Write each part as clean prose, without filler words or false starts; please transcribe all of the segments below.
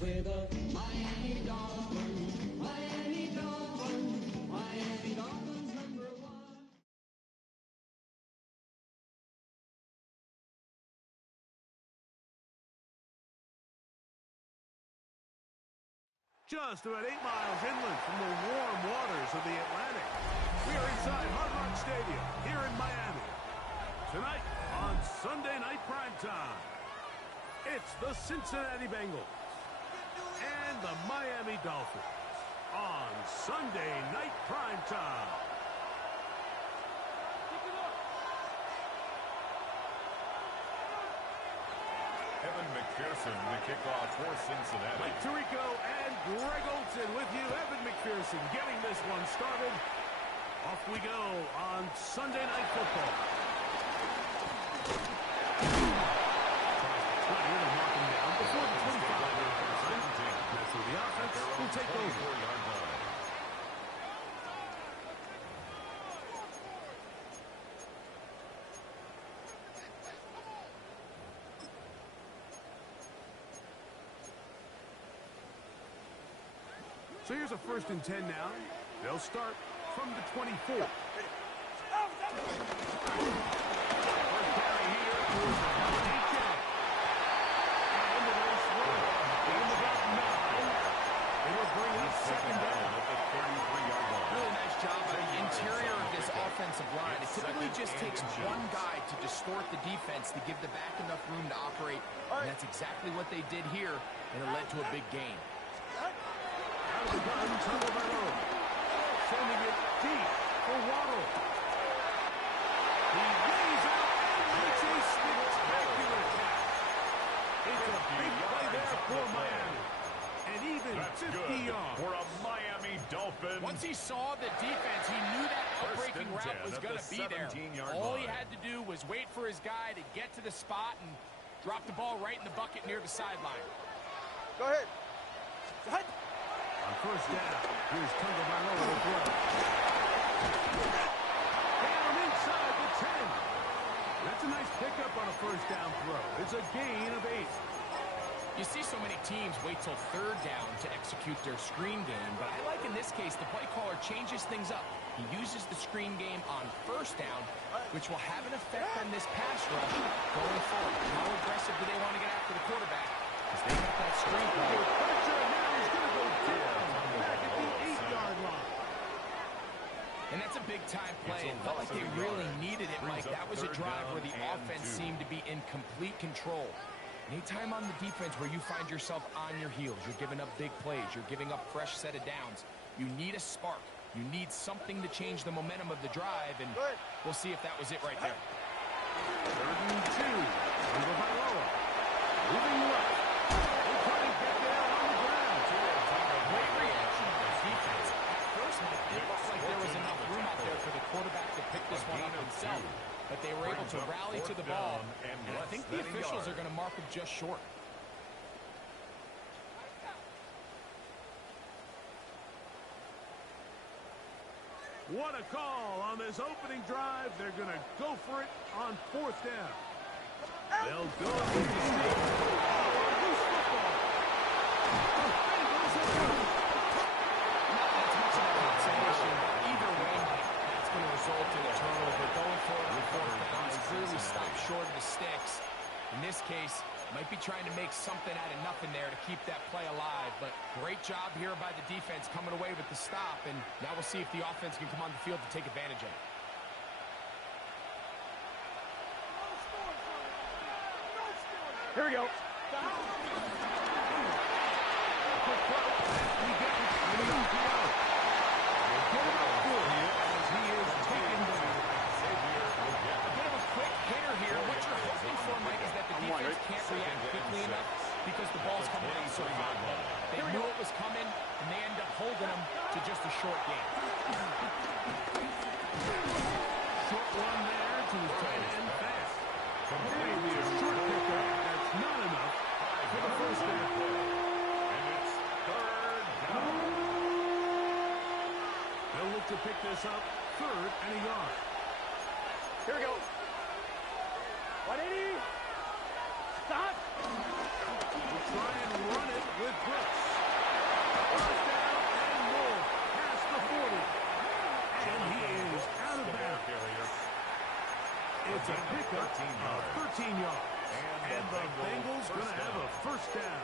with the Miami Dolphins. Miami Dolphins. Miami Dolphins #1. Just about 8 miles inland from the warm waters of the Atlantic, we are inside Hard Rock Stadium here in Miami. Tonight on Sunday Night Primetime, it's the Cincinnati Bengals and the Miami Dolphins on Sunday Night Primetime. Evan McPherson, the kickoff for Cincinnati. Mike Tirico and Greg Olsen with you. Evan McPherson getting this one started. Off we go on Sunday Night Football. Trying to mark him down before the 25. That's where the offense will take over. So here's a 1st and 10 now. They'll start from the 24. First carry here for DJ. And the nice run. Gain about 9. It'll bring up 2nd down at the 33-yard line. Really nice job by the interior of this offensive line. It typically just takes one guy to distort the defense to give the back enough room to operate. And that's exactly what they did here, and it led to a big gain. Out of the gun, Tagovailoa. Sending it deep for Waddle. He lays out and makes a spectacular catch. It's a big play there for Miami. And even That's 50 good yards. for a Miami Dolphin. Once he saw the defense, he knew that outbreaking route was going to be there. All he had to do was wait for his guy to get to the spot and drop the ball right in the bucket near the sideline. Go ahead. Go ahead. On 1st down, here's Tagovailoa with one. Down inside the 10. That's a nice pickup on a 1st down throw. It's a gain of 8. You see so many teams wait till 3rd down to execute their screen game, but I like in this case the play caller changes things up. He uses the screen game on 1st down, which will have an effect on this pass rush going forward. How aggressive do they want to get after the quarterback? Because they got that screen play. Pressure, now he's going to go down back at the 8-yard line. And that's a big-time play. It felt like they really needed it, Mike. That was a drive where the offense seemed to be in complete control. Anytime on the defense where you find yourself on your heels, you're giving up big plays, you're giving up fresh set of downs, you need a spark. You need something to change the momentum of the drive, and we'll see if that was it right there. 3rd and 2. Tagovailoa. Moving left. They'll try to get there on the ground. Great reaction by the defense. At first, Mike, it looked like there was enough room out there for the quarterback to pick this one up himself. But they were able to rally to the ball, and I think the officials are going to mark him just short. What a call on this opening drive. They're going to go for it on 4th down. They'll go with the steal. Oh, loose football. The Bengals are through. Not much of a consolation. Either way, Mike, that's going to result in a turnover. Going for it on 4th down is clearly stopped short of the sticks. In this case, might be trying to make something out of nothing there to keep that play alive. But great job here by the defense coming away with the stop. And now we'll see if the offense can come on the field to take advantage of it. Here we go. Can't react quickly enough because the ball's coming out so hard. They knew it was coming, and they end up holding them to just a short game. Short one there to his tight end pass. Maybe a short pickup. That's not enough for the 1st down. And it's 3rd down. They'll look to pick this up 3rd and a yard. Here we go. 180. Stop. will try and run it with Brooks. First down and more. Past the 40. And he is out of bounds. It's a pickup of 13 yards. And the Bengals going to have a first down.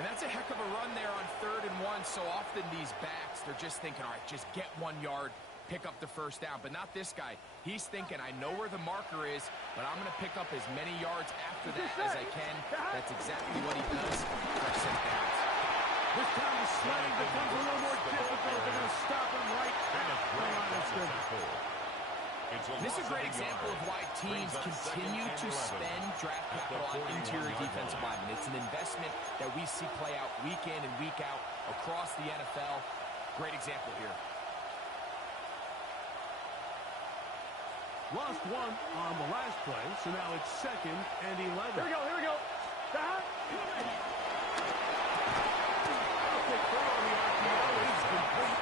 And that's a heck of a run there on 3rd and 1. So often these backs, they're just thinking, all right, just get 1 yard, pick up the first down. But not this guy. He's thinking, I know where the marker is, but I'm going to pick up as many yards after that as I can. That's exactly what he does. First set downs. This time the slang becomes a little more difficult. They're going to stop him right at the line of scrimmage. This is a great example of why teams continue to spend draft capital on interior defensive linemen. It's an investment that we see play out week in and week out across the NFL. Great example here. Lost one on the last play, so now it's 2nd and 11. Here we go, here we go. Stop. Quick throw on the RPO is complete.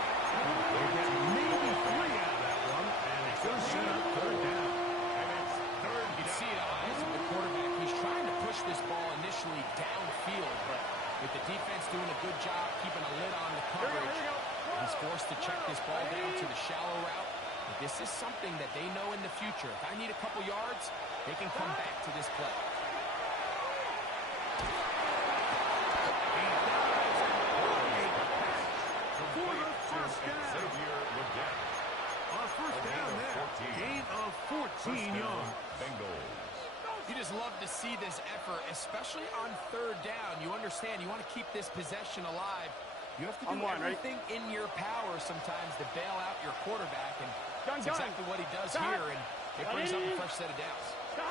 They get maybe 3 out of that one, and it's going to set up 3rd down. And it's 3rd You can see it eyes of the quarterback. He's trying to push this ball initially downfield, but with the defense doing a good job keeping a lid on the coverage, he's forced to check this ball down to the shallow route. But this is something that they know in the future. If I need a couple yards, they can come back to this play. For the first down. Xavier Legette. On first down there, gain of 14 yards. Bengals. You just love to see this effort, especially on 3rd down. You understand, you want to keep this possession alive. You have to do everything in your power sometimes to bail out your quarterback, and that's exactly what he does here, and it brings up a fresh set of downs. Now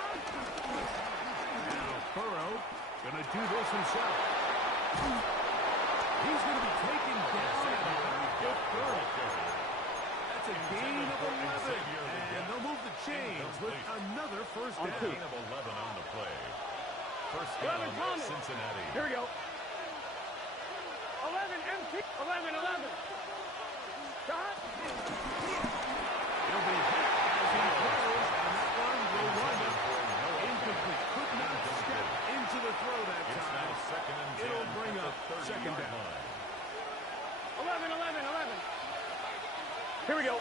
Burrow going to do this himself. He's going to be taken down at about the 30. That's a gain of 11, and they'll move the chains with another first down. Gain of 11 on the play. First down, Cincinnati. Here we go. 11, empty. 11, 11. Stop. He'll be hit as he throws, and that one will wind up incomplete. Could not step into the throw that It's time. now 2nd and 10. It'll bring up at the 2nd 30-yard down. line. 11, 11, 11. Here we go.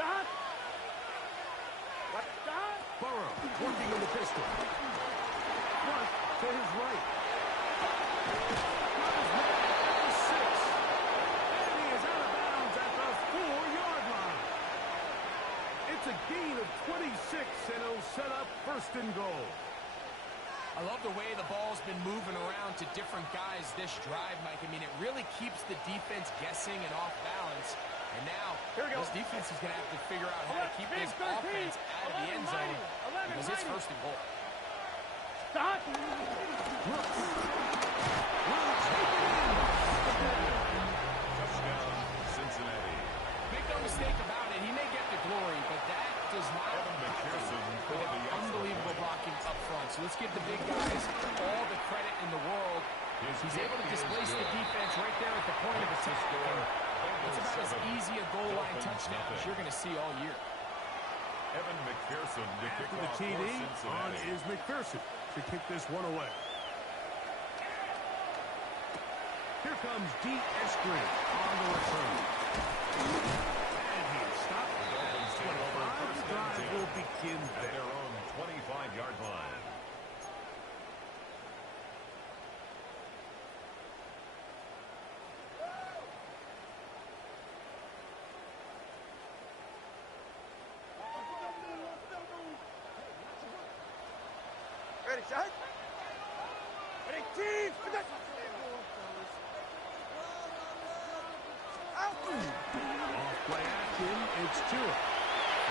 Stop. Stop. Burrow working in the pistol. Front to his right. Got his man at the 6. And he is out of bounds at the 4-yard line. It's a gain of 26, and it'll set up 1st and goal. I love the way the ball's been moving around to different guys this drive, Mike. I mean, it really keeps the defense guessing and off balance. And now, this defense is going to have to figure out how to keep this offense out of the end zone because it's 1st and goal. Stop. Brooks will take it in. Touchdown, Cincinnati. Make no mistake about it, he may get the glory, but that does not Evan McPherson for without the extra unbelievable point. blocking up front. So let's give the big guys all the credit in the world. He's able to displace the defense right there at the point of attack. And it's about as easy a goal line touchdown as you're going to see all year. Evan McPherson to kick After the off TD, for on Cincinnati. is McPherson to kick this one away. Here comes D. Eskridge on the return. And he is stopped. The Dolphins take over 25. first The and drive 10 will begin at there. their own 25-yard line. Ready, shot. Ready, team. Out. Off play action, it's Tua.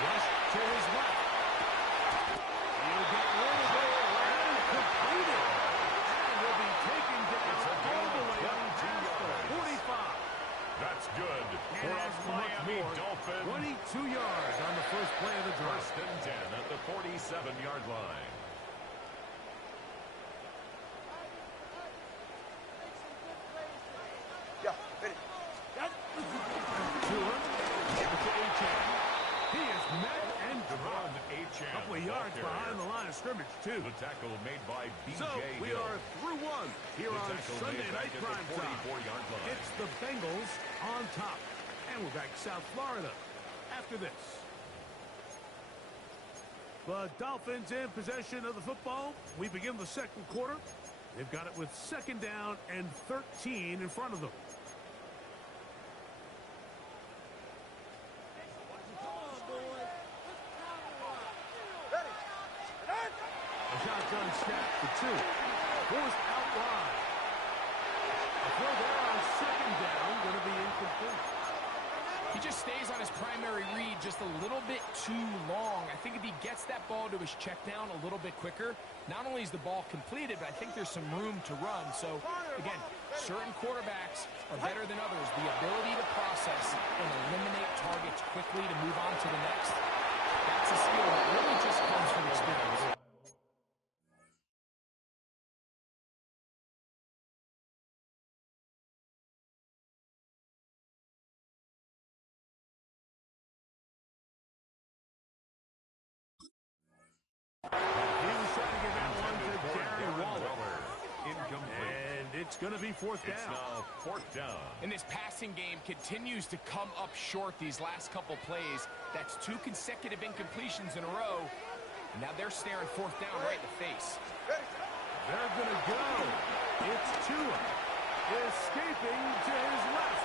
Rush to his left. He'll get rid of it and complete it. And will be taken down all the way up past the 45. That's good for And a as much Miami more, Dolphin. 22 yards on the first play of the drive. First and 10 at the 47-yard line. Yeah, ready. Tua, give it to Achane. He is met and dropped. Devon Achane. Couple of yards behind the line of scrimmage. scrimmage, too. The tackle made by B.J. So, we Hill. are through one here The on tackle Sunday made Night back at the Primetime. 44-yard line. It's the Bengals on top. And we're back to South Florida after this. The Dolphins in possession of the football. We begin the second quarter. They've got it with 2nd down and 13 in front of them. A shotgun snap for 2. Forced out wide. A throw there on 2nd down, going to be incomplete. He just stays on his primary read just a little bit too long. I think if he gets that ball to his check down a little bit quicker, not only is the ball completed, but I think there's some room to run. So, again, certain quarterbacks are better than others. The ability to process and eliminate targets quickly to move on to the next, that's a skill that really just comes from experience. He was trying to get that one to Darren Waller. Incomplete. And it's going to be 4th It's down. now 4th down. And this passing game continues to come up short these last couple plays. That's 2 consecutive incompletions in a row. And now they're staring 4th down right in the face. They're going to go. It's Tua. Escaping to his left.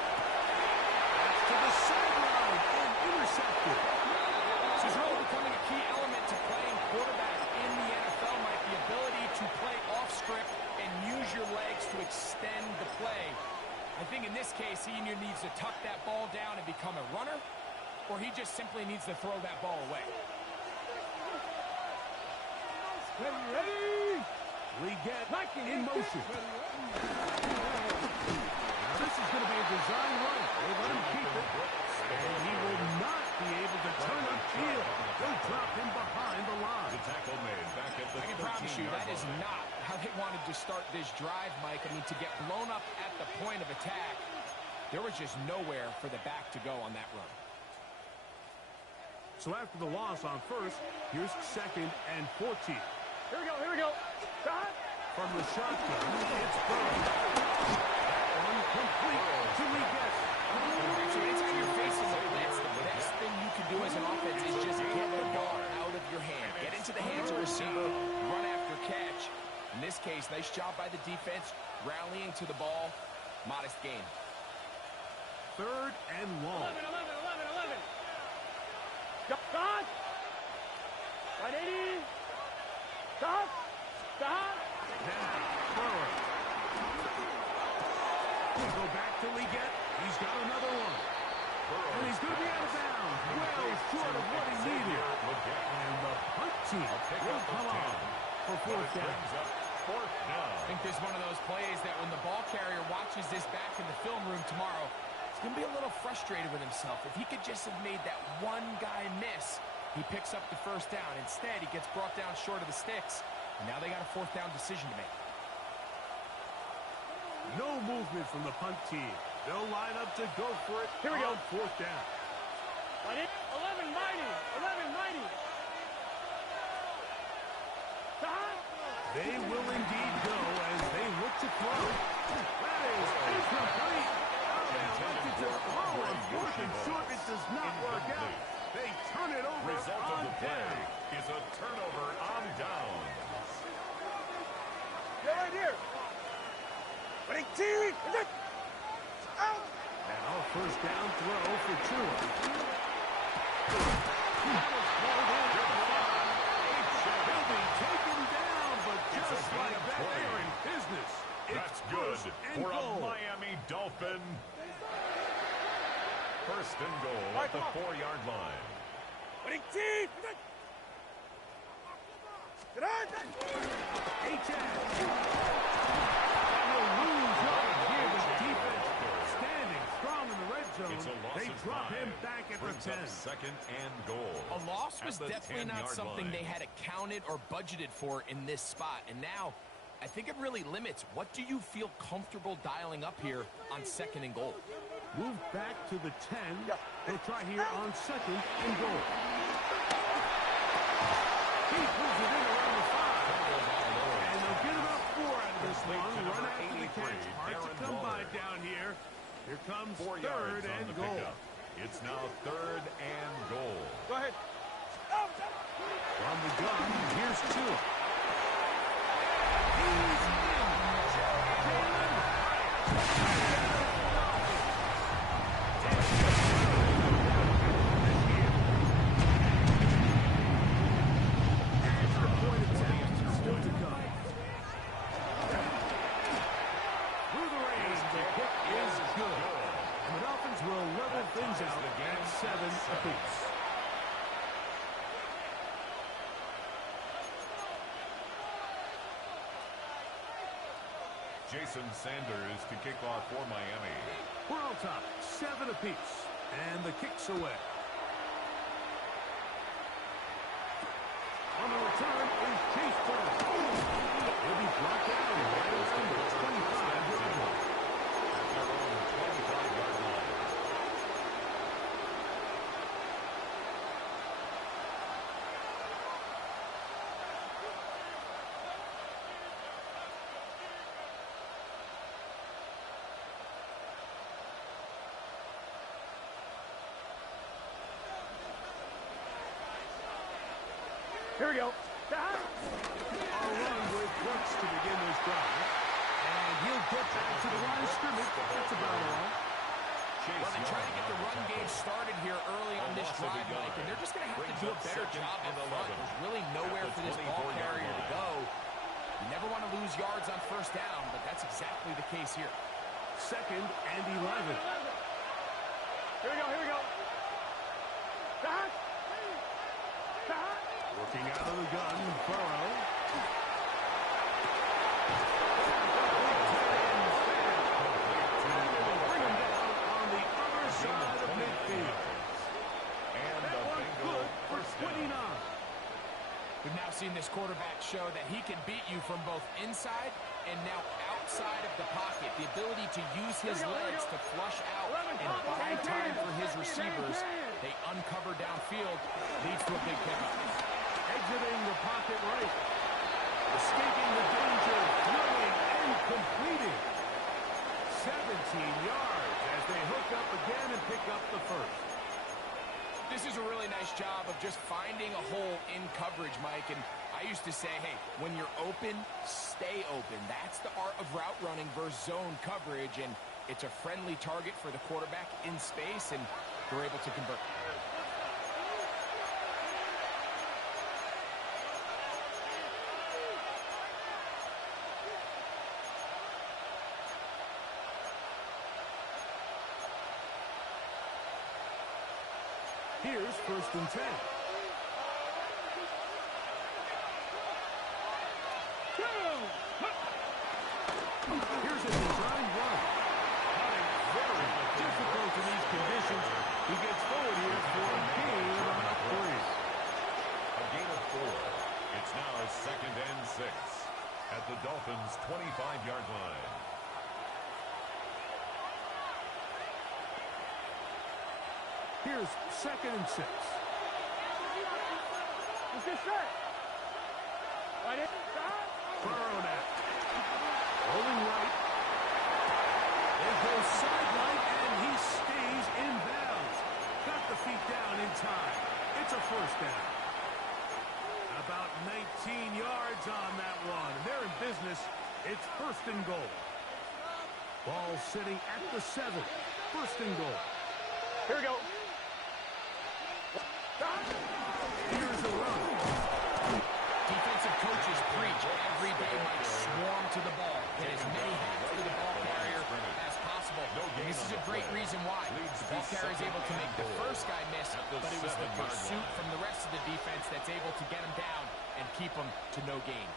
That's to the sideline and intercepted. This is really becoming a key element to playing quarterback in the NFL, Mike. The ability to play off script and use your legs to extend the play. I think in this case, he either needs to tuck that ball down and become a runner, or he just simply needs to throw that ball away. Ready? We get in motion. Now this is going to be a design run. They let him keep it. And he will not be able to turn upfield. They'll drop him behind the line. The tackle made back at the I can promise you 13-yard that is line. not how they wanted to start this drive, Mike. I mean, to get blown up at the point of attack, there was just nowhere for the back to go on that run. So after the loss on 1st, here's 2nd and 14. Here we go. Stop. From the shotgun, it's Burrow. That one complete to Leggett. So anytime you're facing the blitz, the best thing you can do as an offense is just get the ball out of your hand. Get into the hands of receiver, run after catch. In this case, nice job by the defense, rallying to the ball. Modest gain. 3rd and long. 11. Stop. Right 80. Stop. Now, Burrow. Go back to Leggett. He's got another one. And he's going to be out of bounds. Well short of what he needed. And the punt team will come on for 4th down. I think there's one of those plays that when the ball carrier watches this back in the film room tomorrow, he's going to be a little frustrated with himself. If he could just have made that one guy miss, he picks up the 1st down. Instead, he gets brought down short of the sticks. And now they got a 4th down decision to make. No movement from the punt team. They'll line up to go for it. Here we go. On 4th down. Right 11 mighty. Stop. They will indeed go as they look to throw. That is incomplete. Oh, they elected to throw on 4th and short. It does not work out. They turn it over Result of on the play down. is a turnover on down. Get right here. Winning team. Out. Now, 1st down throw for Tua. That was pulled in. He'll be taken down, but just like that, they are in business. That's It's good 1st and for a goal. Miami Dolphin. 1st and goal at the 4-yard line. Winning team. Get on. Standing strong in the red It's a zone. loss They of drop 5. him back at Brings the up 10. 2nd and goal. A loss was At the definitely not 10-yard something line. they had accounted or budgeted for in this spot. And now, I think it really limits. What do you feel comfortable dialing up here on 2nd and goal? Move back to the 10. They'll try here on 2nd and goal. He pulls it in around the 5. this one. complete to Run number after the 83, catch. Hard to Darren come by Waller. down here. Here comes 4 third yards on and the goal. pickup. It's now 3rd and goal. Go ahead. From the gun, here's Tua. He's in. Jalen extra point attempt still to come. Through the range, the kick is good. And the Dolphins will level things out at 7 apiece. Jason Sanders to kick off for Miami. We're on top, 7 apiece, and the kick's away. On the return is Chase Brown. He'll be brought down right around the 25-yard line. At their own 25-yard line. Here we go. A run with Brooks to begin this drive. And he'll get back to the line of scrimmage. That's about all. Well, they try to get the run game started here early on this drive, Mike, and they're just going to have to do a better job up front. There's really nowhere for this ball carrier to go. You never want to lose yards on first down, but that's exactly the case here. 2nd and 11. Here we go. Here we go. Working out of the gun, Burrow. Bring him down on the other side of midfield. And That the one Bengal good for first 29. down. We've now seen this quarterback show that he can beat you from both inside and now outside of the pocket. The ability to use his legs to flush out and buy time for his receivers. They uncover downfield, leads to a big pickup. Exiting the pocket right. Escaping the danger, throwing and completing. 17 yards as they hook up again and pick up the first. This is a really nice job of just finding a hole in coverage, Mike. And I used to say, hey, when you're open, stay open. That's the art of route running versus zone coverage. And it's a friendly target for the quarterback in space, and they're able to convert. Here's 1st and 10. Here's a design run. Very difficult in these conditions. He gets forward here for a gain of about 3. A gain of 4. It's now 2nd and 6 at the Dolphins' 25-yard line. Here's 2nd and 6. Let's get set. Right in. Burrow now. Rolling right. They go sideline, and he stays in bounds. Got the feet down in time. It's a first down. About 19 yards on that one. They're in business. It's 1st and goal. Ball sitting at the 7. 1st and goal. Here we go. Here's a run. Defensive coaches preach every day, Mike, swarm to the ball. Get as many hands to the ball carrier as possible. And this is a great reason why. The ball carrier is able to make the first guy miss, but it was the pursuit from the rest of the defense that's able to get him down and keep him to no gain.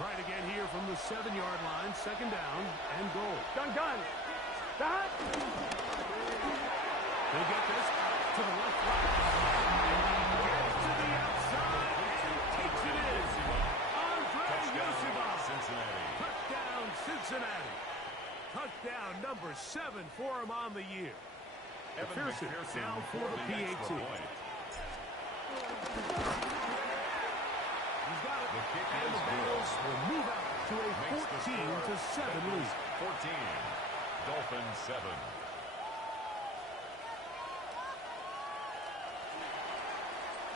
Try it again here from the 7-yard line. 2nd down and goal. Gun. Stop. They get this out to the left right. Gets to the outside and takes it in. Andre Yosibov. Cincinnati. Touchdown, Cincinnati. Touchdown number 7 for him on the year. Evan McPherson McPherson down for the extra PAT. point. He's got it. The kick And is the Bengals will move out to a Makes the score 14-7 lead. Bengals 14, Dolphins 7.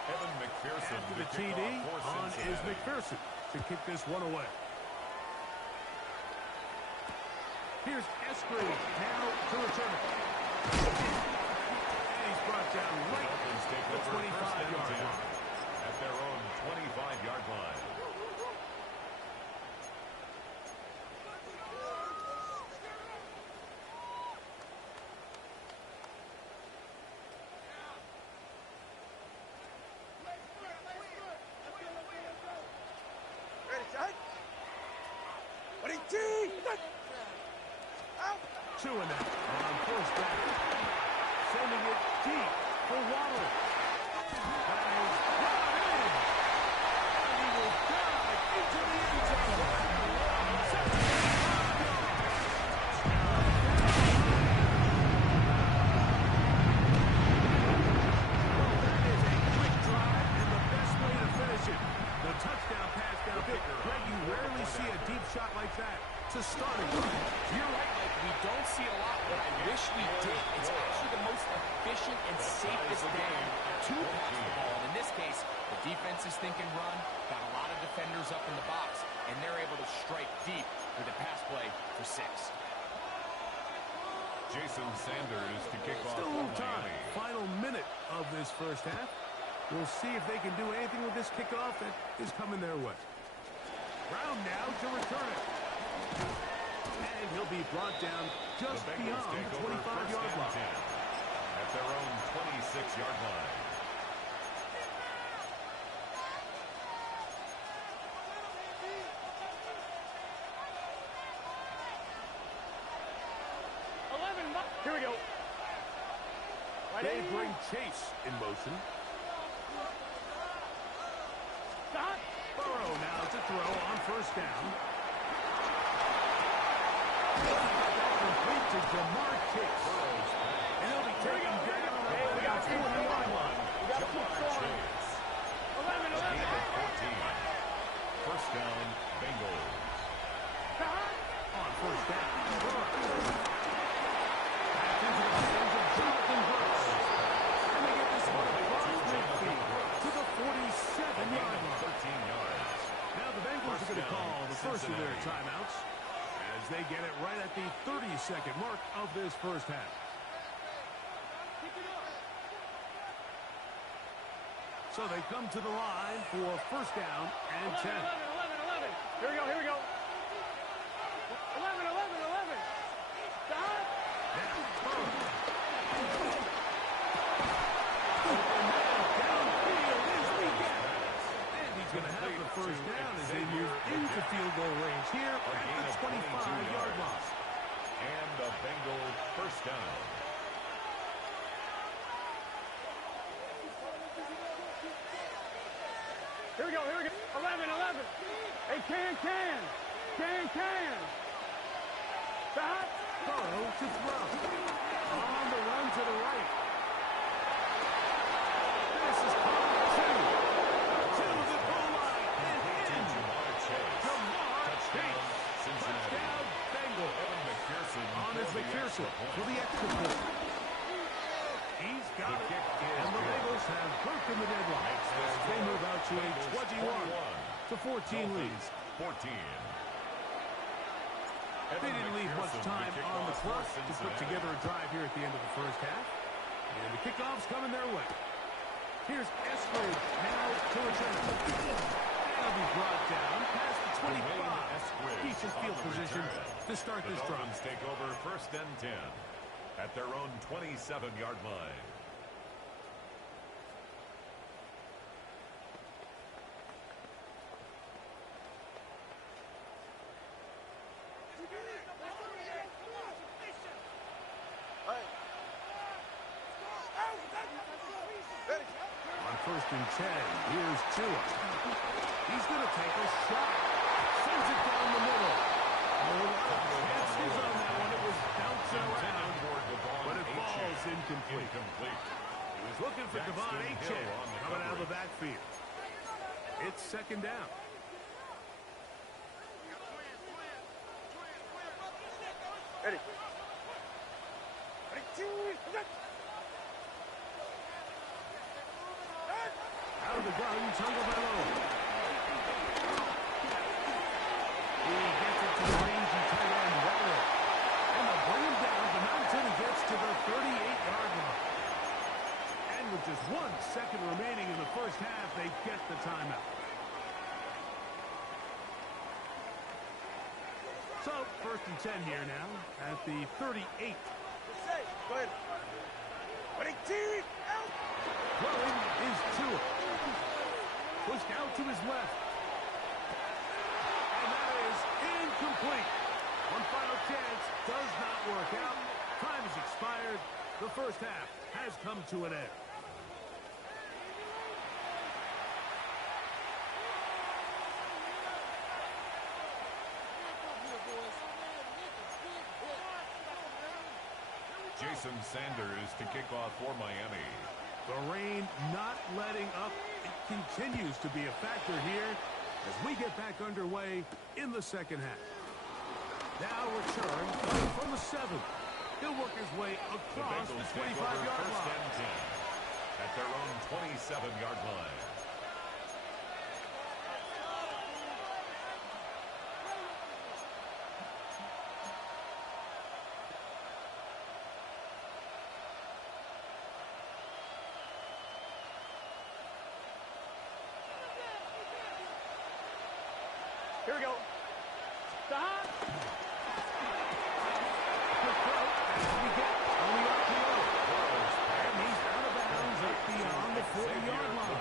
Evan McPherson After to the kick TD, off for on is Cincinnati. McPherson to kick this one away. Here's Eskridge now to return it. And he's brought down The right Dolphins take at the over first and 25-yard 10 line. at their own 25-yard line. Two and out on first down. Sending it deep for Waddle. That is brought in. And he will dive into the end zone. 75 yards. Well, that is a quick drive and the best way to finish it. The touchdown pass downfield. Greg, you rarely see a deep shot like that to start a drive. You're right, Mike. We don't see a lot, but I wish we did. It's actually the most efficient and safest down to pass the ball. And in this case, the defense is thinking run, got a lot of defenders up in the box, and they're able to strike deep with a pass play for 6. Jason Sanders to kick off Still a for little time. Miami. Final minute of this first half. We'll see if they can do anything with this kickoff that is coming their way. Brown now to return it. And he'll be brought down just The Bengals beyond take the over 25-yard first line. and 10 at their own 26-yard line. Here we go. They bring Chase in motion. Stop. Burrow now to throw on first down. Complete to Jamar Chase. And he'll be taken down at the 40-yard line. We got to keep Jamar scoring. Chase. 11, A gain 11. of 14. First down, Bengals. Stop. On first down, Burrow. Back into the hands of Jonathan Burrow. And they get this one across midfield to the 47-yard line. 13 yards. Now the Bengals are going to call the first of their timeouts as they get it right at the 30-second mark of this first half. So they come to the line for first down and 10. 11. Here we go, here we go. 11. Stop. Now, Burrow. Open man downfield is Weekend. And he's going to have the first down as they move into field goal range here A at gain the of 22 25-yard line. yards. And a Bengal first down. Here we go. 11. Hey, can. Stop. Burrow to throw. On the run to the right. This is caught to the goal line and in. Jamar Chase. Jamar Touchdown, Chase. Cincinnati. Touchdown, Bengals. Evan McPherson On is for the McPherson extra for point. the extra point. He's got The it. kick is And the good. Bengals have broken the deadlock Makes this as they score move out to a Bengals 21-14 lead. Dolphins 14. They Evan didn't leave much McPherson time to kick on the off clock for to put Cincinnati. together a drive here at the end of the first half. And the kickoff's coming their way. Here's Eskridge now to return it. That'll be brought down past the 25. Dwayne Eskridge Decent on field the position return. to start The this drive. Dolphins take over first and 10 at their own 27-yard line. On first and 10, here's Tua. He's going to take a shot. Sends it down the middle. A lot of chances on that one. It was bouncing around, but it falls incomplete. He was looking for Devon Daxton Achane Hill on the coming out of the coverage. backfield. It's second down. Ready. Out of the gun, Tagovailoa. He gets it to the rangy tight end, Waller. And they'll bring him down to Mountain. He gets to the 38-yard line. And with just 1 second remaining in the first half, they get the timeout. So, 1st and 10 here now at the 38. Go ahead. Throwing is Tua. Pushed out to his left. And that is incomplete. One final chance does not work out. Time has expired. The first half has come to an end. Jason Sanders to kick off for Miami. The rain not letting up. It continues to be a factor here as we get back underway in the second half. Now return from the 7. He'll work his way The across the Bengals take over 25-yard 1st line. and 10 at their own 27-yard line. Here we go. Stop. Quick throw as we get on the RPO. And he's out of bounds up beyond the 40-yard line.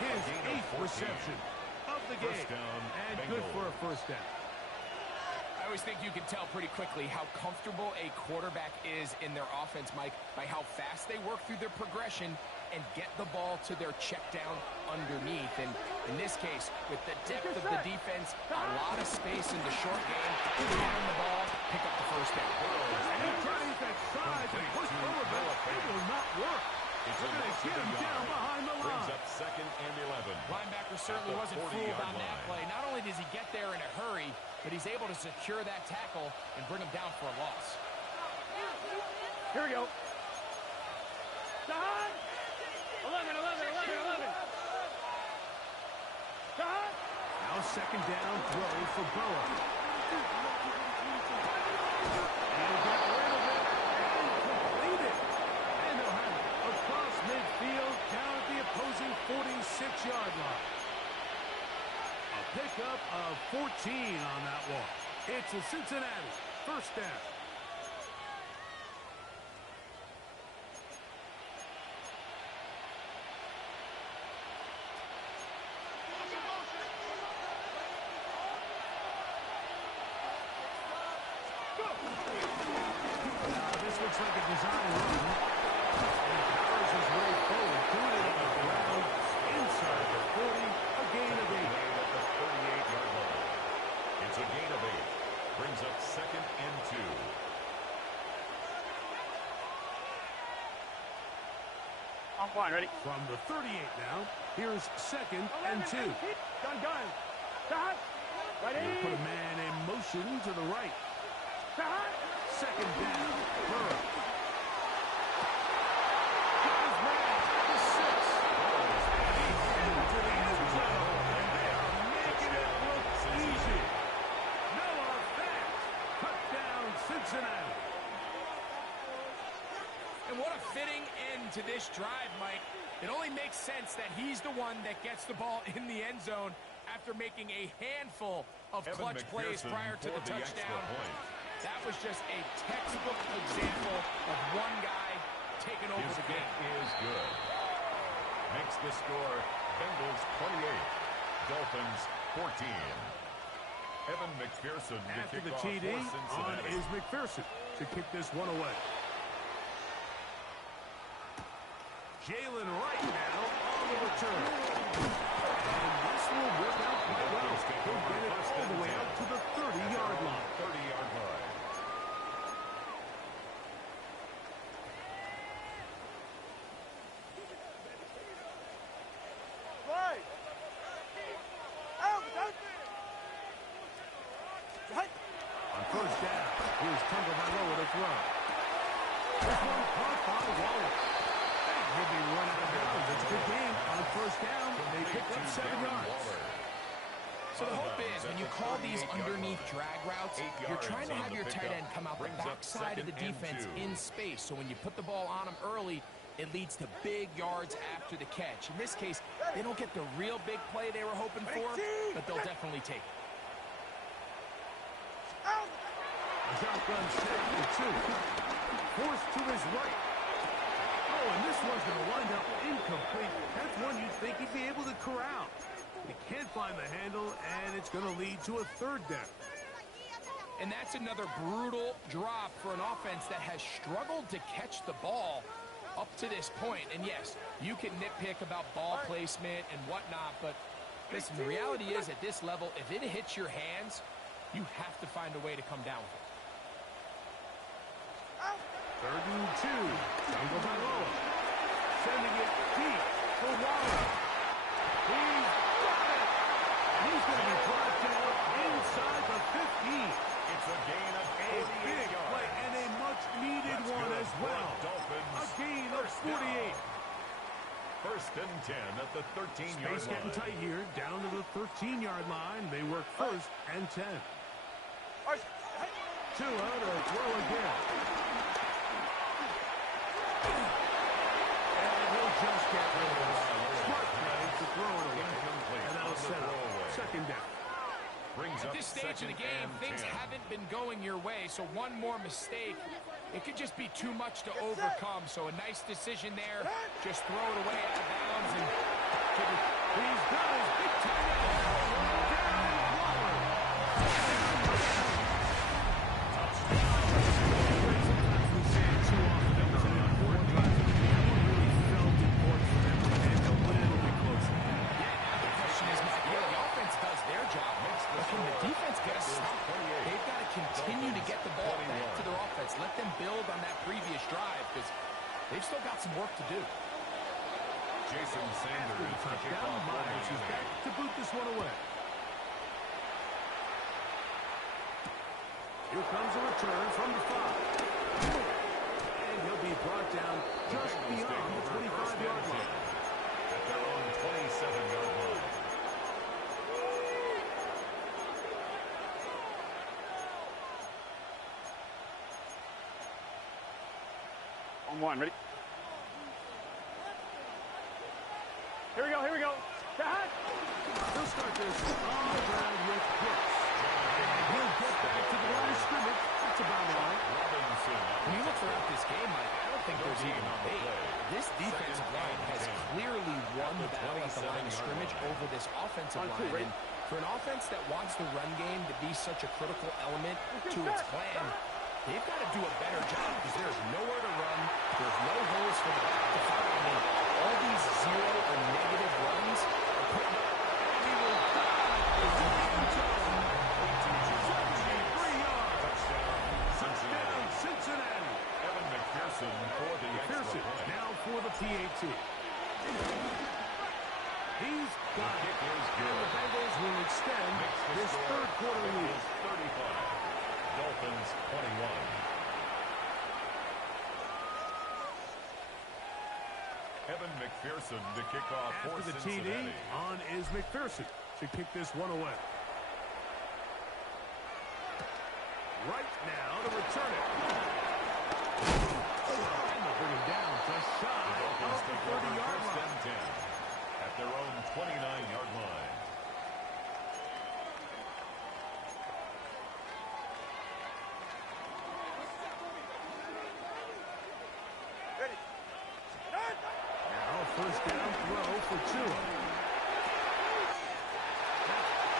His 8th reception of the game. First down, And good Bengals. for a first down. I always think you can tell pretty quickly how comfortable a quarterback is in their offense, Mike, by how fast they work through their progression and get the ball to their check down underneath. And in this case, with the depth of the defense, a lot of space in the short game, run the ball, pick up the first down. And he tries that size and push over, but it will not work. It's They're going to get him down behind the Brings line. up 2nd and 11. Linebacker certainly At the wasn't fooled 40-yard on that line. play. Not only does he get there in a hurry, but he's able to secure that tackle and bring him down for a loss. Here we go. Stop. 11. Stop. Now second down throw for Burrow. And get rid of it and complete it. And they'll have it across midfield down at the opposing 46-yard line. A pickup of 14 on that one. It's a Cincinnati first down. Now this looks like a design run. And powers his way forward, doing it on the ground inside the 40, a gain of 8. Made at the 38-yard line. It's a gain of 8. Brings up 2nd and 2. I'm fine. Ready. From the 38 now, here's 2nd and 2. Gun. Stop. Ready. He'll put a man in motion to the right. Stop. Second down, Burrow. Goes man to 6. He's into the end zone, and they are making it look easy. Noah Fant, touchdown Cincinnati. And what a fitting end to this drive, Mike. It only makes sense that he's the one that gets the ball in the end zone after making a handful of Evan clutch plays McPherson prior to the for the extra touchdown. point. That was just a textbook example of one guy taking over His the kick game. is good. Makes the score Bengals 28, Dolphins 14. Evan McPherson to After kick the off TD, for on Cincinnati. is McPherson to kick this one away. Jalen Wright now on the return. And this will work out quite well. Bengals take He'll over get it first all the and way 10 out to the at their 30-yard own line. 30-yard line. Right. throw. This one caught by Wallace. He'll be run out of bounds. It's a good game on first down. They pick up 7 yards. So the hope is when you call these underneath drag routes, you're trying to have your tight end come out the backside of the defense in space. So when you put the ball on him early, it leads to big yards after the catch. In this case, they don't get the real big play they were hoping for, but they'll definitely take it. Shotgun set for 2. Forced to his right. Oh, and this one's going to wind up incomplete. That's one you'd think he'd be able to corral. He can't find the handle, and it's going to lead to a 3rd down. And that's another brutal drop for an offense that has struggled to catch the ball up to this point. And yes, you can nitpick about ball placement and whatnot, but listen, the reality is at this level, if it hits your hands, you have to find a way to come down with it. 3rd and 2. Jungle by Loa. Sending it deep for Waller. He's got it. He's going to be brought down inside the 15. It's a gain of A big 88 yards. play and a much-needed That's one good as for well. the Dolphins. A gain of First down. 48. 1st and 10 at the 13-yard Space getting line. tight here. Down to the 13-yard line. They work 1st and 10. Tua to throw again. And he'll just get rid of it. Smart play to throw it away. And that'll set up 2nd down. Brings At up this stage of the 2nd game, and things 10. haven't been going your way, so one more mistake, it could just be too much to overcome. So a nice decision there. Just throw it away out of bounds. And He's got his big tight end. Darren Waller. Sometimes we say it too often. That was an important drive for the game. That one really felt important for them to end a little bit closer. the question is, Mike, yeah, the offense does their job, but can the defense get a stop? They've got to continue to get the ball back to their offense. Let them build on that previous drive because they've still got some work to do. Jason Sanders to kick Touchdown. off Myers is back to boot this one away. Here comes a return from the 5. And he'll be brought down just beyond the 25-yard line. At their own 27-yard line. On 1, ready? Here we go, here we go. Dad! He'll start this on the ground with Brooks. And he'll get back to the line of scrimmage. That's about right. Robinson. When you look throughout this game, Mike, I don't think there's even a debate. This defensive line has clearly won the battle at the line of scrimmage over this offensive line. And for an offense that wants the run game to be such a critical element to its plan, they've got to do a better job because there's nowhere to run. There's no holes for the back to find. I mean, all these 0 or negative runs are putting up. He will dive for the end zone. 73 yards. Touchdown, Cincinnati. Evan McPherson for the extra Pearson point. now for the PAT. He's got it. Kick is And good. the Bengals will extend Makes the this score. 3rd quarter lead. Is 35. Dolphins 21. Evan McPherson to kick off for After the Cincinnati. TD, on is McPherson to kick this one away. Right now to return it. And they'll bring him down just shy Dolphins of the take over 30-yard 1st line. and 10 at their own 29-yard line. Now 1st down throw for Tua.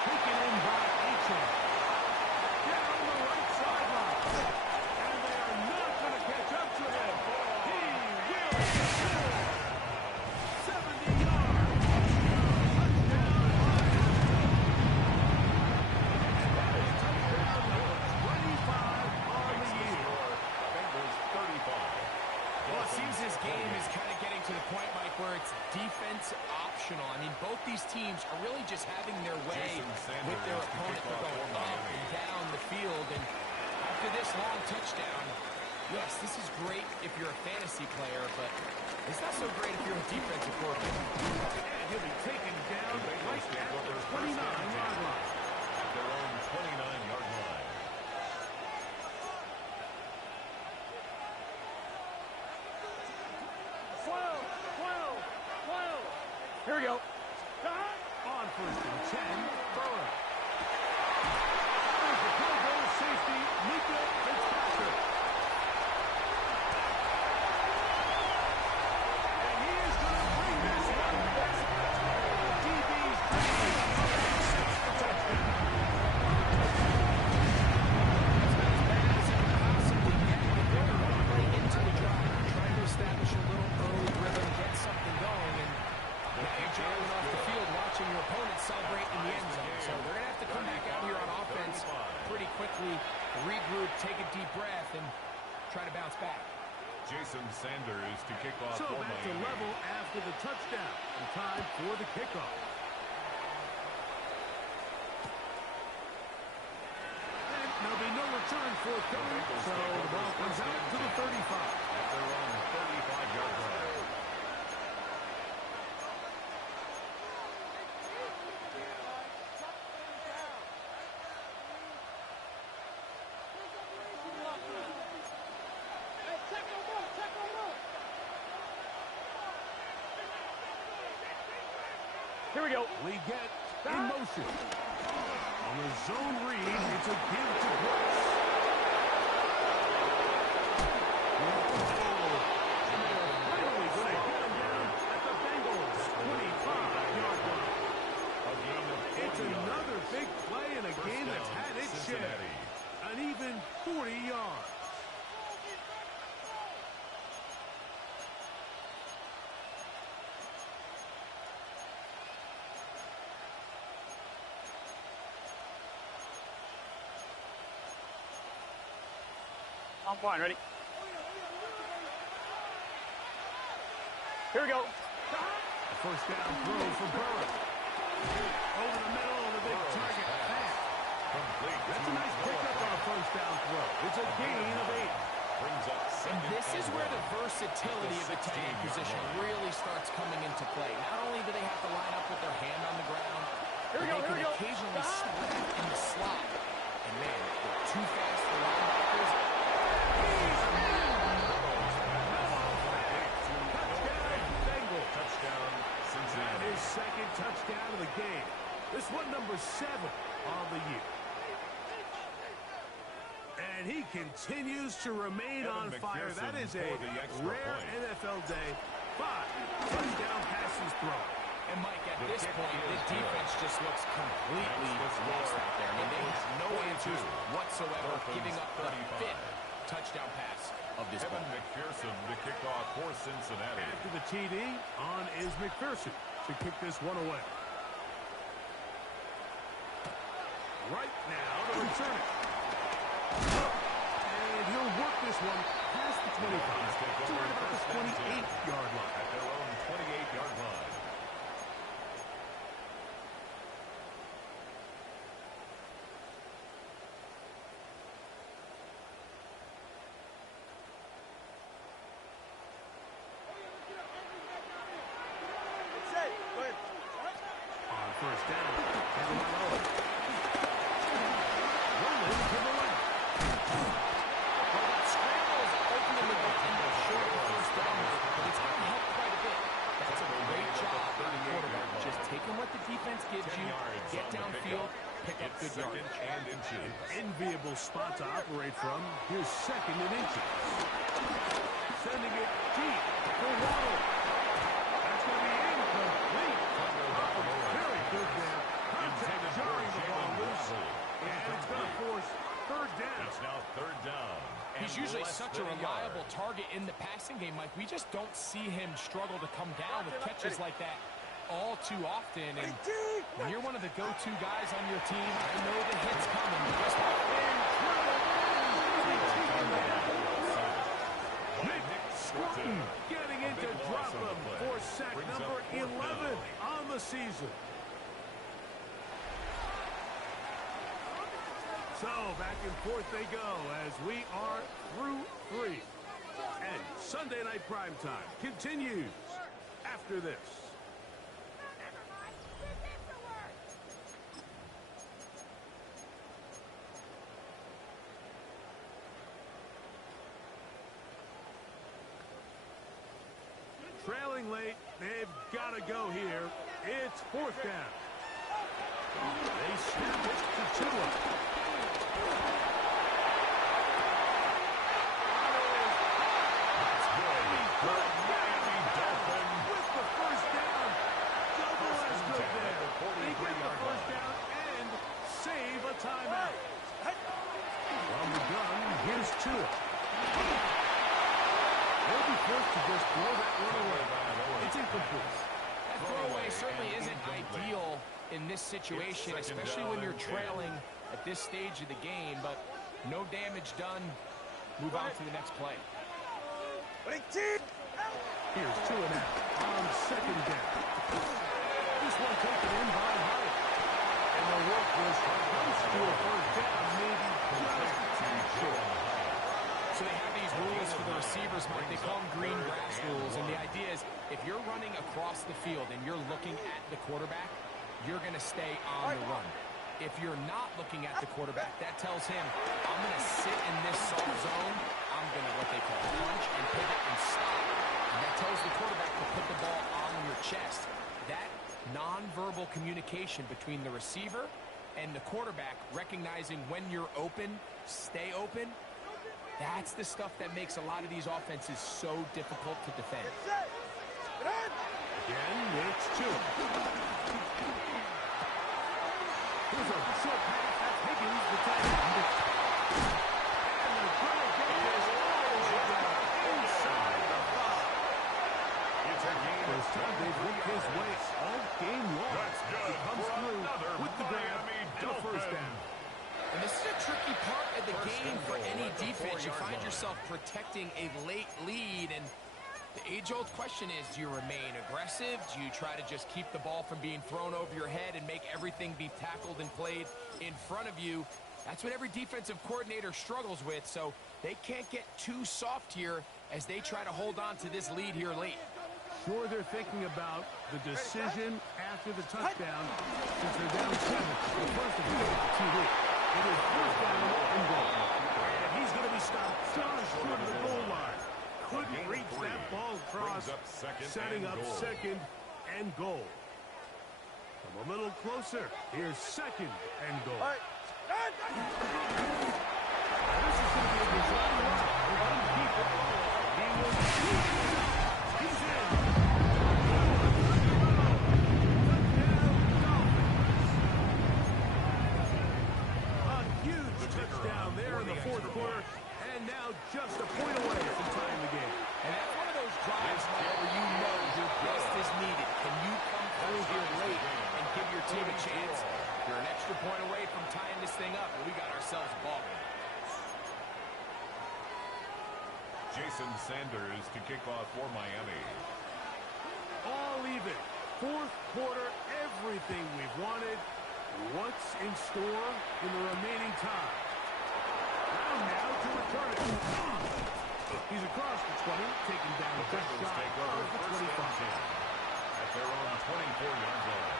Taken in by Achane. Down the right sideline. And they are not going to catch up to him. He will score. 70 yards. Touchdown, Miami. And that is touchdown number 25 on the year. Bengals 35. Well, it seems this game is kind of getting to the point, Mike, where it's defense optional. I mean, both these teams are really just having their way Jason Sanders with their to opponent. kick They're off going for up Miami. and down the field. And after this long touchdown, Yes, this is great if you're a fantasy player, but it's not so great if you're a defensive coordinator. And he'll be taken down right at the 29-yard line. At their own 29-yard line. Here we go. On first and 10, Burrow. There's the Pro Bowl safety, Mika Fitzpatrick. And he is going to bring this one back. DB's dream. The touchdown. Right into the drive, trying to establish a little early rhythm, get something going, and you're jumping off the field watching your opponent celebrate in the end zone. So they're going to have to come back out here on offense pretty quickly, regroup, take a deep breath, and try to bounce back. Jason Sanders to kick off So for back to Miami. level after the touchdown. And time for the kickoff. And there'll be no return forthcoming, so the ball comes out to the 35. At their own 35-yard line. Here we go. Lee Gett in motion. On the zone read, it's a give to Brooks. And they are finally going to get him down at the Bengals' 25-yard line. A gain of 40 It's another yards. big play in a First game that's down, had its share. Cincinnati. An even 40 yards. I'm fine. Ready? Here we go. A first down throw for Burrow. Over the middle of the big target pass. Complete. That's a nice pickup on a first down throw. It's a gain of 8. Brings up And second this is and where the one. versatility of the tight end 16-yard position line. really starts coming into play. Not only do they have to line up with their hand on the ground, Here we but go, they here we can go. occasionally split in the slot. And man, they're too fast for linebackers. Touchdown, Bengals. Touchdown, And Cincinnati. his second touchdown of the game. This one number 7 on the year. And he continues to remain Evan on fire. That McPherson is a for the extra rare point. NFL day. 5 touchdown passes thrown. And Mike, at The this kick point, the is defense just looks completely Makes the lost score out there. I mean, they have no 42. answers whatsoever, Dolphins giving up the 35. 5th touchdown pass of this Evan ball. McPherson to kick off for Cincinnati. After the TD, on is McPherson to kick this one away. Right now to return it. And he'll work this one past the 25 to right about the 28-yard line. At their own 28-yard line. On first down, Kevin Owen. Rolling to the left. Well, that scramble is ultimately going to end up short of the first down, but it's going to help quite a bit. That's a great job by the quarterback. Just taking what the defense gives 10 you, yards get on the downfield, pickup. pick up It's good second yardage. and inches. Enviable spot to operate from. Here's second and inches. Sending it deep for Waddle. That's going to be incomplete. Very good there. Contact jarring the ball loose. And it's going to force third down. It's now third down. He's and usually less such a than reliable yard. target in the passing game, Mike. We just don't see him struggle to come down with catches like that all too often. And when you're one of the go-to guys on your team, I know the hit's coming. But just Nick Scruton getting in to drop him for sack number 11 on the season. So back and forth they go as we are through 3. Sunday Night Primetime continues after this. Trailing late, they've got to go here. It's fourth down. They snap it to Tua. That's good. For Miami Dolphins. With the first down. Double First as and good 10 at there. the They get the 43-yard first line. down and save a timeout. From the gun, here's Tua. They'll be forced to just throw that one away. It's incomplete. That throwaway certainly isn't ideal in this situation, especially when you're trailing at this stage of the game, but no damage done. Move on to the next play. Here's Tua now on second down. This one taken in by Hyatt. And the work was close to a first down, maybe just too short. So they have these rules for the receivers, Mike. They call them green grass rules. And the idea is if you're running across the field and you're looking at the quarterback, you're going to stay on the run. If you're not looking at the quarterback, that tells him, I'm going to sit in this soft zone. I'm going to what they call punch and pivot and stop. And that tells the quarterback to put the ball on your chest. That nonverbal communication between the receiver and the quarterback, recognizing when you're open, stay open, that's the stuff that makes a lot of these offenses so difficult to defend. Again, it's Tua. Here's a short pass. That's Higgins, the tight end. And they're trying to get this all the way down inside the 5. It's a game. First time they've worked his way all game long. That's good He comes for through another with the grab Miami and a first Dolphin. down. And this is a tricky part of the First game and for goal any at the defense. You 4-yard find line. yourself protecting a late lead, and the age-old question is, do you remain aggressive? Do you try to just keep the ball from being thrown over your head and make everything be tackled and played in front of you? That's what every defensive coordinator struggles with, so they can't get too soft here as they try to hold on to this lead here late. Sure, they're thinking about the decision after the touchdown since they're down 7. The first of the TV. It is first down and goal. And he's going to be stopped just short of the goal line. Couldn't reach that ball across, Brings up second setting and up goal. second and goal. Come a little closer. Here's second and goal. This is going to be a design run. They're going to keep it. He will shoot. He's in. A huge touchdown there in the fourth quarter, and now just a point away from tying the game. And that's one of those drives, Mike, where you know your best is needed. Can you come through here late and give your team a chance? You're an extra point away from tying this thing up, and we got ourselves a ball game. Jason Sanders to kick off for Miami. All even. Fourth quarter, everything we've wanted. What's in store in the remaining time? Brown now to return it. He's across the 20, taking down The just Bengals shy take over of the first and 25. 10 at their own 24-yard line.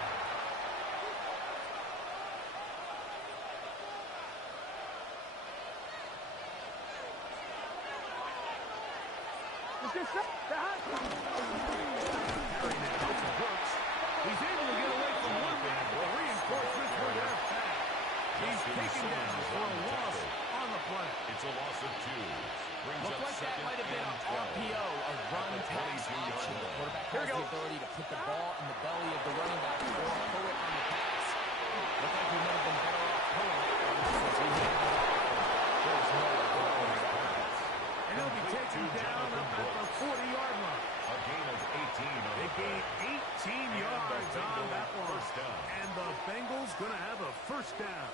Carry now for Brooks. He's able to get away from one man. The reinforcements were there fast. He's taken down for a loss on the play. It's a loss of 2. Brings Looked up like that second might have been and an 12. RPO, a run-pass 22-yard option. The line. quarterback has the ability to put the ball in the belly of the running back or pull it on the pass. Looked like he might have been better off pulling it since he hit it. There's no way to go with that. And he'll be taken down up at the 40-yard line. A gain of 18 on They the play. gain 18 yards on that one. First down. And the Bengals going to have a first down.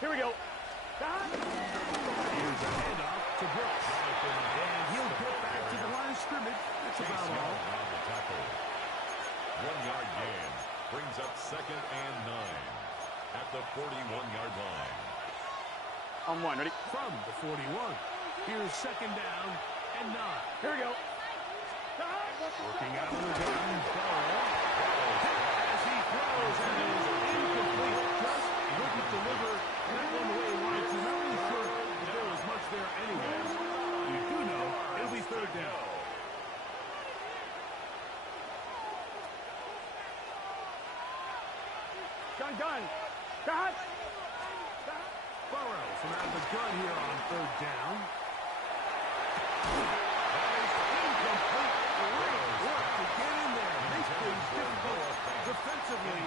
Here we go. Here's a handoff to Brooks. And he'll get back to the line of scrimmage. That's Chase about Young all. on the tackle. 1 yard gain. Brings up second and 9. at the 41-yard line. On one, ready? From the 41. Here's second down and 9. Here we go. Working out of the gun, Burrow. As he throws, and it is incomplete. Just wouldn't deliver that one the way he wanted to. Not really sure if there was much there anyways. You do know it'll be third down. Gun. Got. Burrow from out of the gun here on third down. Incomplete. Great work to get in there. Makes things difficult defensively.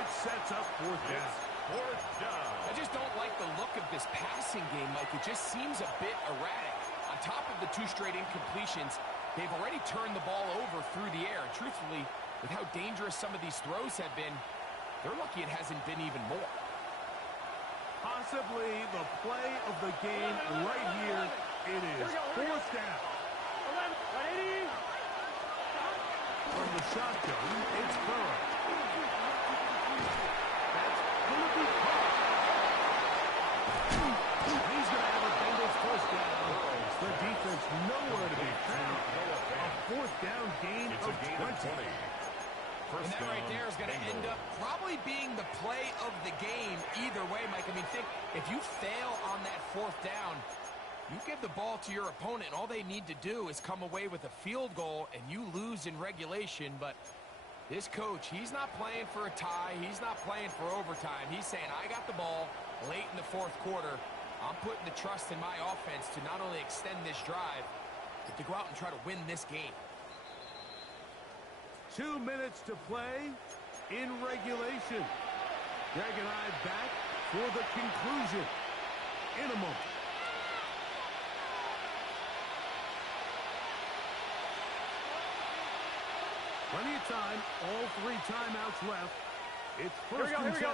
It sets up fourth down. Fourth down. I just don't like the look of this passing game, Mike. It just seems a bit erratic. On top of the 2 straight incompletions, they've already turned the ball over through the air. And truthfully, with how dangerous some of these throws have been, they're lucky it hasn't been even more. Possibly the play of the game right here. It is fourth down. 180. From the shotgun, it's Burrow. That's going to be caught. He's going to have a Bengals first down. The defense nowhere to be found. A fourth down gain It's of a gain 20. of 20. And First that right down, there is going to end Bengals. up probably being the play of the game either way, Mike. I mean, think, if you fail on that fourth down, you give the ball to your opponent, and all they need to do is come away with a field goal, and you lose in regulation. But this coach, he's not playing for a tie. He's not playing for overtime. He's saying, I got the ball late in the fourth quarter. I'm putting the trust in my offense to not only extend this drive, but to go out and try to win this game. 2 minutes to play in regulation. Greg and I back for the conclusion in a moment. Plenty of time. All 3 timeouts left. It's first and 10.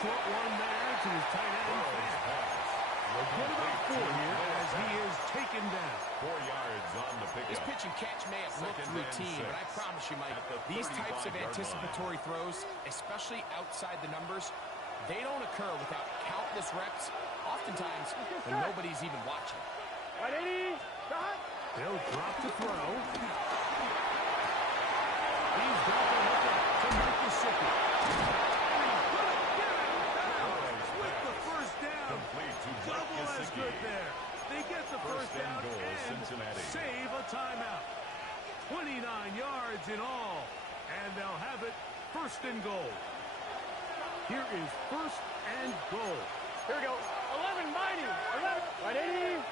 Short one there to his tight end. We'll get about 4 here as he is taken down. 4 yards on the pickup. This pitch and catch may have looked Second and routine, but I 6 promise you, Mike, at the these types of 35-yard anticipatory throws, especially outside the numbers, they don't occur without countless reps, oftentimes when nobody's even watching. 180. Got. They'll drop to throw. He's got the hookup to Mike Gesicki. With the first down. Complete to Mike Double as Gesicki. good there. They get the first First and down goal, and Cincinnati. save a timeout. 29 yards in all, and they'll have it first and goal. Here is first and goal. Here we go. 11 mighty. 11. 180.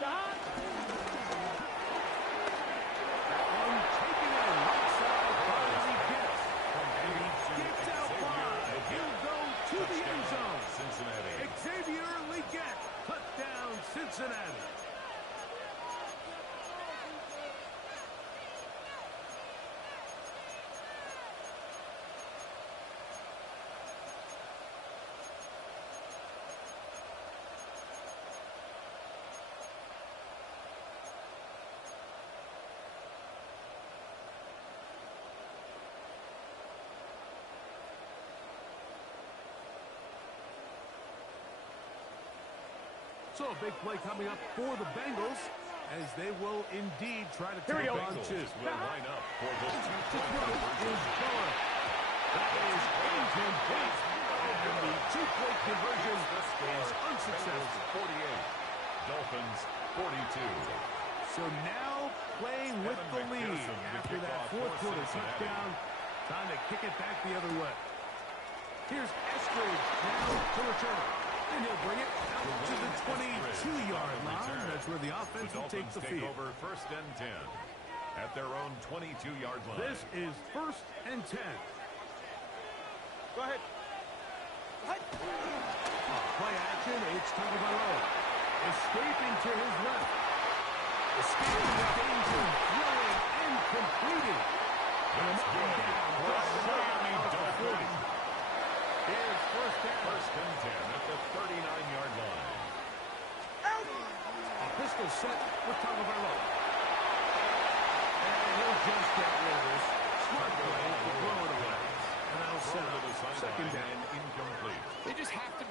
Got. And taken in right side by he gets. And he gets out wide. He'll go to the end zone. Cincinnati. Xavier Legette, touchdown Cincinnati. So a big play coming up for the Bengals as they will indeed try to Here we take go. on two. Bengals will line up for the To two-point throw conversion. is Burrow. That is incomplete. And the two-point conversion is unsuccessful. 48. Dolphins 42. So now playing with Evan the lead McPherson to after kick that off fourth for quarter Cincinnati. touchdown. Time to kick it back the other way. Here's Eskridge now to return it. And he'll bring it out to the 22-yard line. That's where the offense The will take Dolphins the take field. over first and 10 at their own 22-yard line. This is first and 10. Go ahead. Play action, it's Tagovailoa. Escaping to his left. Escaping the danger, throwing and completing. And That's good. down. Miami Dolphins. Here's first down. First and 10 at the 39-yard line. A pistol set with Tagovailoa. And he'll just get rid of this. Smart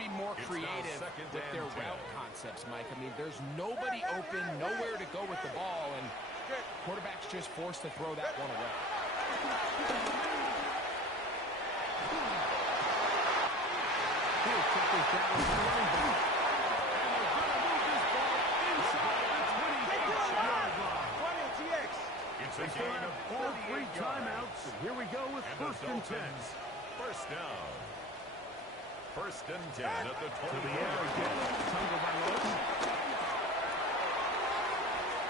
be more It's now creative second with their and 10. route concepts, Mike. I mean, there's nobody open, nowhere to go with the ball, and quarterback's just forced to throw that one away. He'll check this down to the running back. And they're going to move this ball inside the 28-yard line. It's a They still gain have of all 48 three yards. timeouts. And here we go with And first the and 10. Dolphins, first down. First and 10 at the 20. To the air again. Tumble by Lowe.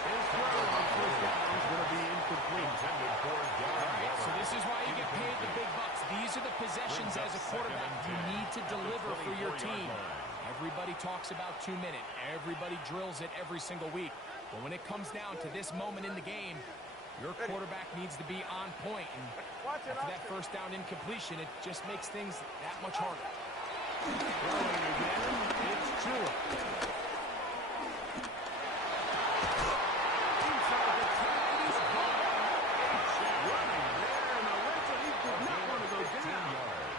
His throw on first down is going to be incomplete. Intended for Darren Waller. So this is why you get paid the big bucks. These are the possessions as a quarterback you need to deliver for your team. Everybody talks about 2 minute. Everybody drills it every single week. But when it comes down to this moment in the game, your quarterback needs to be on point. And after that first down incompletion, it just makes things that much harder. Throwing again. It's Tua. Inside the 10. It is caught. Running there in the red zone. He did not want to go down.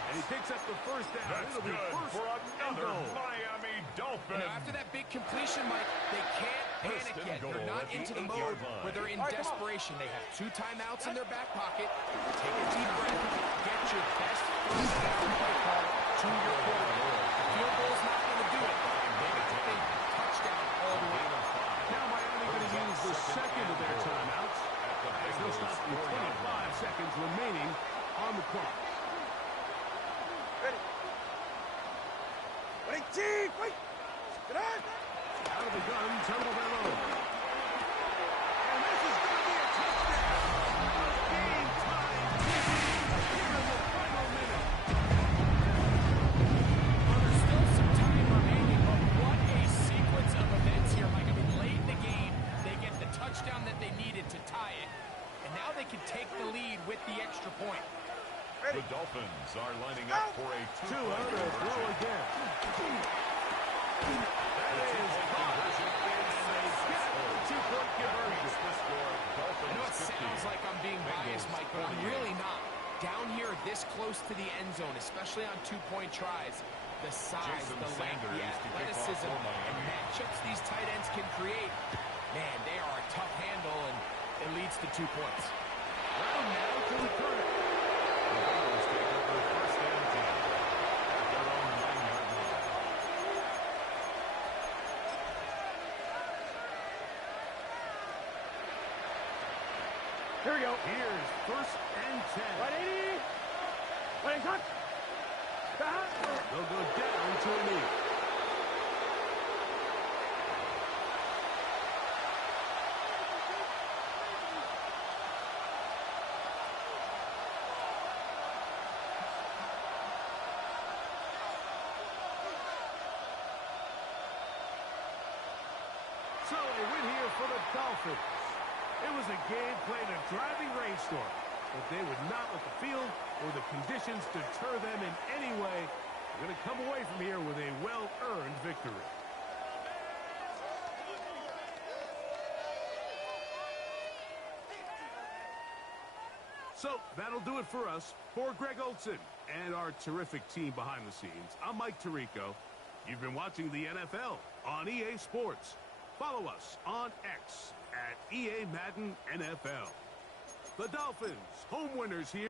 And he picks up the first down. That's It'll be good first for and another goal. Miami Dolphin. Now, after that big completion, Mike, they can't First panic and yet. goal They're not at the into the 8-yard mode line. where they're in desperation. They have 2 timeouts in their back pocket. Take a deep breath. Get your best first down play call to your quarterback. Field goal's not going to do it. They got to think touchdown all the way. Now Miami going to use the second of their timeouts. As they'll stop with 25 seconds remaining on the clock. Out of the gun, Tagovailoa. And this is going to be a touchdown. A game-tying TD here in the final minute. Well, there's still some time remaining, but what a sequence of events here, Mike. I mean, late in the game, they get the touchdown that they needed to tie it, and now they can take the lead with the extra point. The Dolphins are lining up for a Tua two-point to throw conversion. again. That is conversion is successful. Two-point conversion. Makes the score I Dolphins know it 50. sounds like I'm being biased, Mike, but I'm really not. Down here this close to the end zone, especially on 2-point tries, the size, Jason the length, Sanders the to kick off athleticism, for and Miami. matchups these tight ends can create, man, they are a tough handle, and it leads to 2 points. Round now to return it. The Bengals take over first and 10 at their own 9-yard line. Here we go. Here's first and 10. 180. Running cut. They'll go down to a knee. So a win here for the Dolphins. It was a game played in a driving rainstorm, but they would not let the field or the conditions deter them in any way. They're going to come away from here with a well-earned victory. So that'll do it for us. For Greg Olson and our terrific team behind the scenes, I'm Mike Tirico. You've been watching the NFL on EA Sports. Follow us on X at EA Madden NFL. The Dolphins, home winners here.